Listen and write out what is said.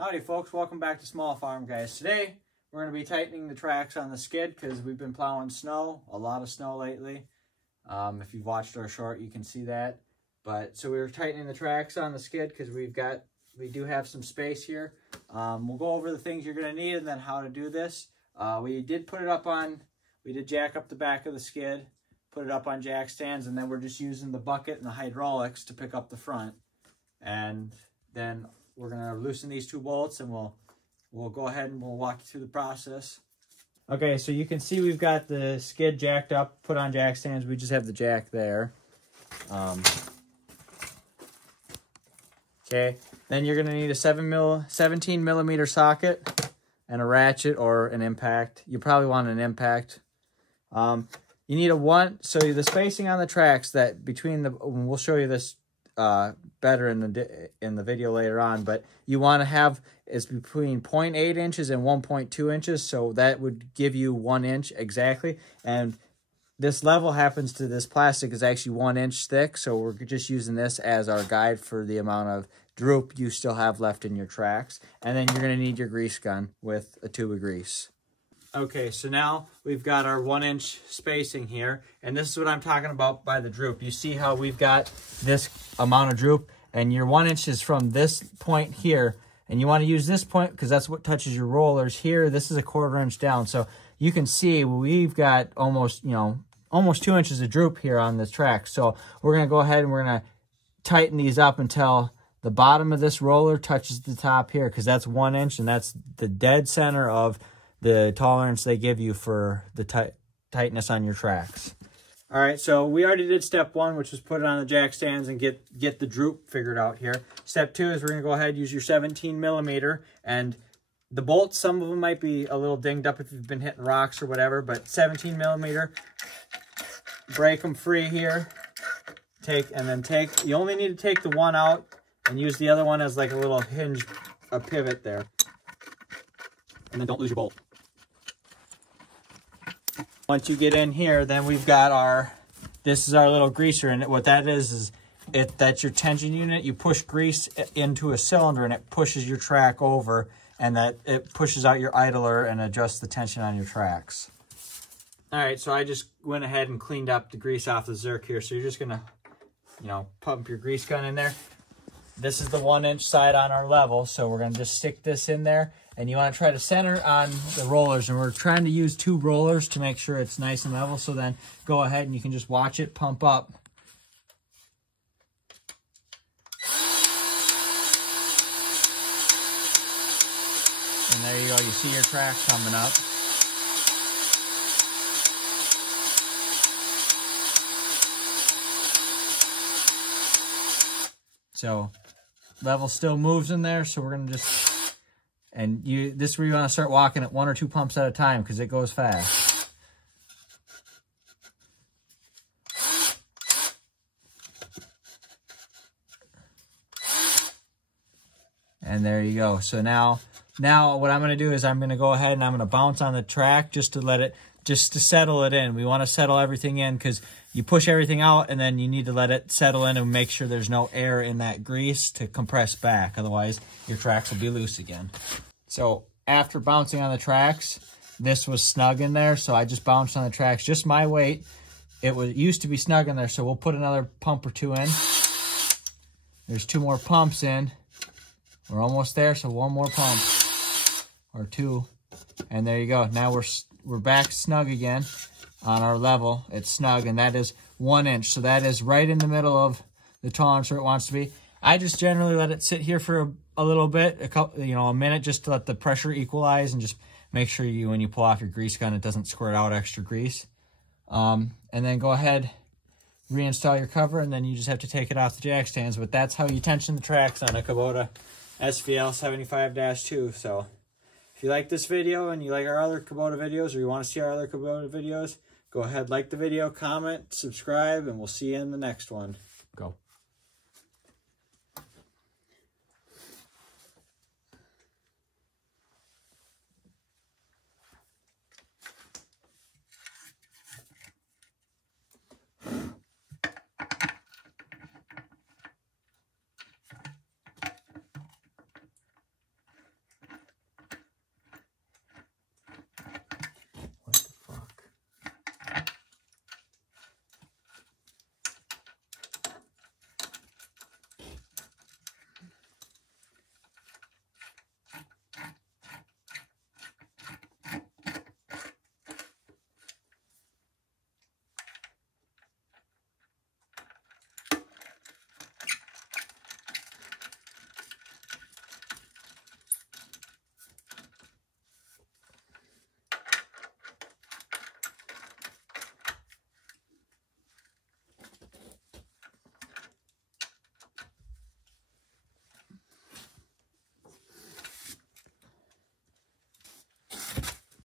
Howdy folks, welcome back to Small Farm Guys. Today we're going to be tightening the tracks on the skid because we've been plowing snow, a lot of snow lately. If you've watched our short you can see that. So we were tightening the tracks on the skid because we do have some space here. We'll go over the things you're going to need and then how to do this. We did jack up the back of the skid, put it up on jack stands, and then we're just using the bucket and the hydraulics to pick up the front. And then we're gonna loosen these two bolts and we'll go ahead and we'll walk you through the process. Okay, so you can see we've got the skid jacked up, put on jack stands. We just have the jack there. Okay, then you're gonna need a 17 millimeter socket and a ratchet or an impact. You probably want an impact. You need so the spacing on the tracks that we'll show you this better in the video later on, but you want to have is between 0.8 inches and 1.2 inches, so that would give you 1 inch exactly. And this level happens to this plastic is actually 1 inch thick, so we're just using this as our guide for the amount of droop you still have left in your tracks. And then you're going to need your grease gun with a tube of grease. Okay, so now we've got our 1 inch spacing here, and this is what I'm talking about by the droop. You see how we've got this amount of droop, and your 1 inch is from this point here, and you want to use this point because that's what touches your rollers here. This is a 1/4 inch down, so you can see we've got almost 2 inches of droop here on this track. So we're going to go ahead and we're going to tighten these up until the bottom of this roller touches the top here, because that's 1 inch, and that's the dead center of the tolerance they give you for the tightness on your tracks. All right, so we already did step 1, which was put it on the jack stands and get the droop figured out here. Step 2 is we're gonna go ahead and use your 17 millimeter, and the bolts, some of them might be a little dinged up if you've been hitting rocks or whatever, but 17 millimeter, break them free here, you only need to take the one out and use the other one as like a little hinge, a pivot there. And then don't lose your bolt. Once you get in here, then we've got this is our little greaser, and what that is that's your tension unit. You push grease into a cylinder and it pushes your track over, and it pushes out your idler and adjusts the tension on your tracks. All right, so I just went ahead and cleaned up the grease off the Zerk here. So you're just gonna, pump your grease gun in there. This is the 1 inch side on our level, so we're gonna just stick this in there. And you want to try to center on the rollers, and we're trying to use 2 rollers to make sure it's nice and level. So then go ahead and you can just watch it pump up. And there you go, you see your track coming up. So level still moves in there, so we're going to just... And this is where you want to start walking at 1 or 2 pumps at a time because it goes fast. And there you go. So now what I'm going to do is I'm going to go ahead and I'm going to bounce on the track just to settle it in. We want to settle everything in because you push everything out and then you need to let it settle in and make sure there's no air in that grease to compress back. Otherwise, your tracks will be loose again. So after bouncing on the tracks, this was snug in there. So I just bounced on the tracks, just my weight. It used to be snug in there. So we'll put another pump or 2 in. There's 2 more pumps in. We're almost there. So 1 more pump or 2. And there you go. Now we're back snug again on our level. It's snug, and that is 1 inch. So that is right in the middle of the tolerance where it wants to be. I just generally let it sit here for a little bit, a minute, just to let the pressure equalize, and just make sure when you pull off your grease gun, it doesn't squirt out extra grease. And then go ahead, reinstall your cover, and then you just have to take it off the jack stands. But that's how you tension the tracks on a Kubota SVL75-2. So if you like this video and you like our other Kubota videos, or you want to see our other Kubota videos, go ahead, like the video, comment, subscribe, and we'll see you in the next one. Go.